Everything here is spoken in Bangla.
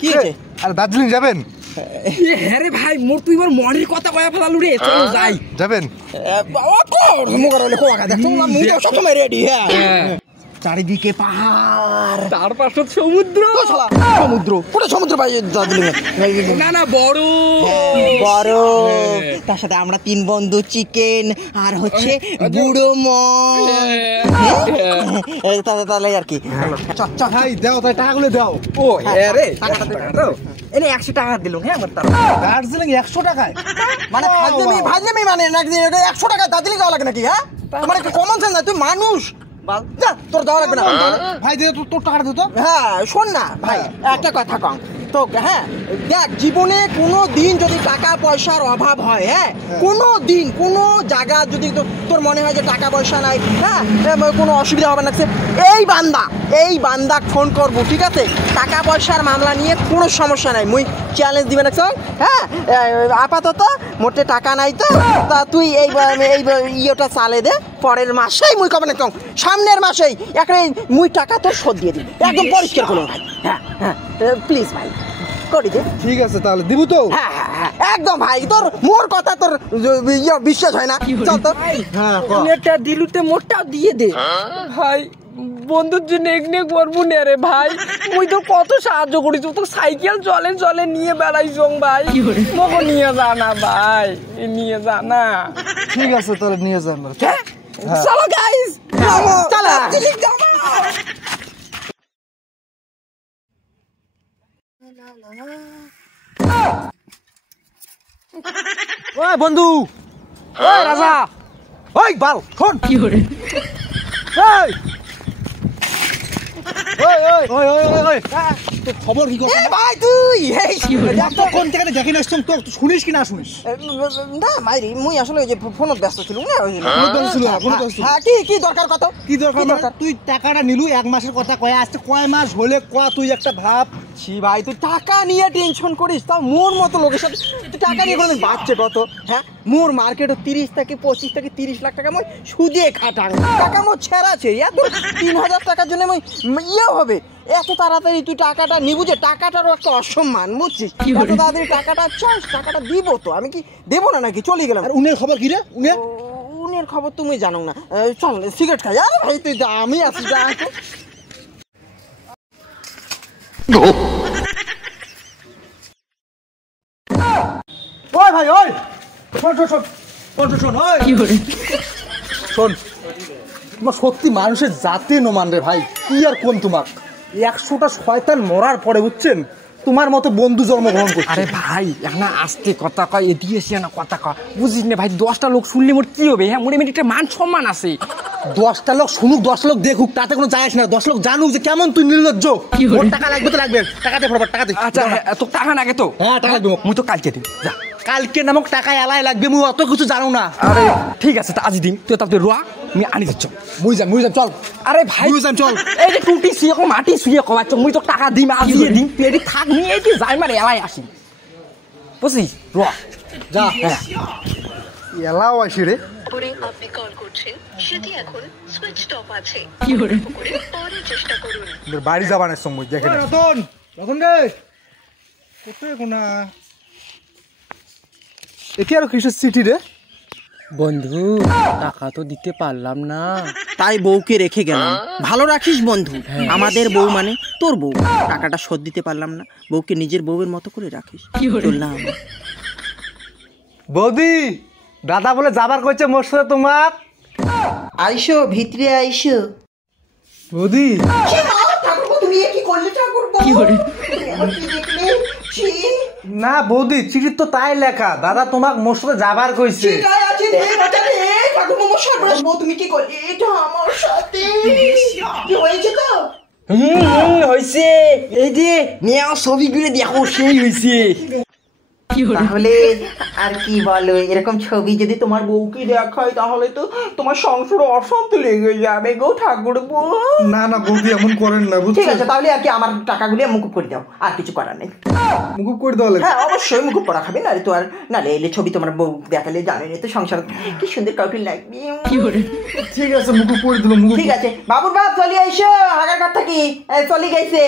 কি হয়েছে? আরে দার্জিলিং যাবেন? হ্যাঁ রে ভাই, মোর তুই এবার মনের কথা কয়া ফেলালু রে। চলো যাই। যাবেন? সবসময় রেডি। হ্যাঁ, চারিদিকে পাহাড়, তার পাশে সমুদ্র। সমুদ্র কোটা সমুদ্র ভাই দার্জিলিং না না বড় বড়। তার সাথে আমরা 3 বন্ধু, চিকেন আর হচ্ছে বুড়ো তাহলে আর কি। ভাই দাও, তাই টাকাগুলো দাও। ও রে এনে 100 টাকা দিল। হ্যাঁ দার্জিলিং 100 টাকায়? মানে ভাজলামি মানে 100 টাকা দার্জিলিং যাওয়া লাগে নাকি? হ্যাঁ, মানে কমন সেন্স না, তুই মানুষ। তোর যাওয়া লাগবে না ভাই, দে তোর টাকাটা দে তো। হ্যাঁ শোন না ভাই, একটা কথা কম তোকে। হ্যাঁ দেখ, জীবনে কোনো দিন যদি টাকা পয়সার অভাব হয়, হ্যাঁ কোনো দিন কোনো জায়গা যদি তোর মনে হয় যে টাকা পয়সা নাই, হ্যাঁ কোনো অসুবিধা হবে না, এই বান্দা ফোন করবো, ঠিক আছে? টাকা পয়সার মামলা নিয়ে কোনো সমস্যা নাই, মুই চ্যালেঞ্জ দিবেন এক। হ্যাঁ আপাতত মোটে টাকা নাই তো, তা তুই এই ইয়েটা চালে দে, পরের মাসেই মুই কবে না, সামনের মাসেই একটা মুই টাকা তোর শোধ দিয়ে দিবি একদম পরিষ্কার করুন ভাই। হ্যাঁ হ্যাঁ প্লিজ ভাই করে দে। ঠিক আছে তাহলে দিব তো? হ্যাঁ হ্যাঁ একদম ভাই, তোর মোর কথা তোর বিশ্বাস হয় না? চল তো। হ্যাঁ নেটা দিলুতে মোটা দিয়ে দে ভাই। বন্ধুর জন্য এগনে করবো না রে ভাই। মুই তো কত সাহায্য করিস, তো সাইকেল চলে নিয়ে বেড়াইছ ভাই। মগো নিয়ে যা না ভাই, নিয়ে যা না। ঠিক আছে তাহলে নিয়ে যান। চলো গাইস, চলো ওই বন্ধু, ওই রাজা, ওই বাল শোন। কি করে? ওই ওই ওই ওই ওই ওই তোর খবর কি? ভাই তুই কোন থেকে দেখি না, তো শুনিস কি না শুনিস? না মাইরি, মুই আসলে ওই যে ফোনত ব্যস্ত ছিলাম না, ওই হ্যাঁ কি দরকার কত? কি দরকার? তুই টাকাটা নিলু 1 মাসের কথা কয়, আসতে কয় মাস হলে কয়া, তুই একটা ভাব। ছি ভাই, তুই টাকা নিয়ে টেনশন করিস, তাও মোর মতো লোকের সাথে তুই টাকা নিয়ে কোনোদিন বাঁচছে কত? হ্যাঁ মোর মার্কেটও 30 থেকে 25 থেকে 30 লাখ টাকা মই সুদে খাটাং, টাকা মোর ছেড়াছে। এত 3000 টাকার জন্য মই ইয়ে হবে এত তাড়াতাড়ি? তুই টাকাটা নিবু যে, টাকাটারও একটা অসম্মান, বুঝছিস? এত তাড়াতাড়ি টাকাটা চাস, টাকাটা দিব তো, আমি কি দেবো না নাকি? চলে গেলাম। আর উনের খবর কি রে? উনের খবর তুমি জানো না? চল সিগারেট খাই। আরে ভাই তুই আমি আছি, যা। ওই ভাই ওই শোন শোন শোন শোন শোন ওই কি করে? শোন, তোমার সত্যি মানুষের জাতি নমান রে ভাই। কি আর কোন তোমার 100টা শয়তান মরার পরে বুঝছেন তোমার মতো বন্ধু জন্মগ্রহণ করছে। আরে ভাই এখন আস্তে কথা কয়, এদিকে এসে না কথা কয়, বুঝিস না ভাই? 10টা লোক শুনলে মোর কি হবে? হ্যাঁ মোর এমনি একটা মান সম্মান আছে। 10টা লোক শুনুক, 10 লোক দেখুক, তাতে কোনো যায় আসে না। 10 লোক জানুক যে কেমন তুই নির্লজ্জ। ওর টাকা লাগবে তো লাগবে, টাকা দে ফটাফট, টাকা দে। আচ্ছা তো টাকা নাগে তো? হ্যাঁ টাকা লাগবে, মুই তো কালকে দিন। যা, কালকে নামক টাকা এলাই লাগবে, মুই অত কিছু জানো না। আরে ঠিক আছে, আজ দিন তুই তাতে রোয়া, আমি আনি দিচ্ছ। মুই যাম চল। আরে ভাই মুই যাম চল। এই যে টুটি শুয়ে কো মাটি শুয়ে কো বাচ্চা, মুই তো টাকা দিম, আজিয়ে দিম, তুই এদি থাক নি, এই যে যাই মারে এলাই আসি, বুঝছিস? রোয়া যা। এলাও আসি রে। পরে আপনি কল করছেন সেটি এখন সুইচড অফ আছে। কি করে? পরে চেষ্টা করুন। বাড়ি যাবানের সময় দেখে রতন, রতন রে কোথায় কোনা একে আর কিসের চিঠি রে? বন্ধু টাকা তো দিতে পারলাম না, তাই বউকে রেখে গেলাম। ভালো রাখিস বন্ধু, আমাদের বউ মানে তোর বউ। টাকাটা শোধ দিতে পারলাম না, বউকে নিজের বউয়ের মতো করে রাখিস। চললাম। বৌদি, দাদা বলে যাবার কইছে মোর সাথে তোমার। আইসো ভিতরে আইসো। বৌদি তুমি কি করলে ঠাকুরপো? কি করে? না বৌদি, চিঠি তো তাই লেখা, দাদা তোমাক মোর সাথে যাবার কইছে। তুমি কি করলে এটা আমার সাথে? হয়েছে তো? হইছে, এই যে নিয়ে ছবিগুলো দেখো, সেই হইছে। তাহলে আর কি বলো, এরকম ছবি যদি তোমার বউকে দেখায় তাহলে তো তোমার সংসারে অশান্তি লেগে যাবে গো ঠাকুরপো। না না বৌদি, এমন করেন না, ঠিক আছে তাহলে আর কি, আমার টাকাগুলি মুকুব করে দাও, আর কিছু করার নেই। মুকুব করে দেওয়া লাগবে? হ্যাঁ অবশ্যই মুকুব করা খাবে, নাহলে তো আর নাহলে এলে ছবি তোমার বউ দেখালে জানেনি তো সংসার কি সুন্দর কাউকে লাগবে। ঠিক আছে মুকুব করে দিল। ঠিক আছে বাবুর বাপ চলে আইসো, হাগার কাঠ থাকি চলে গেছে।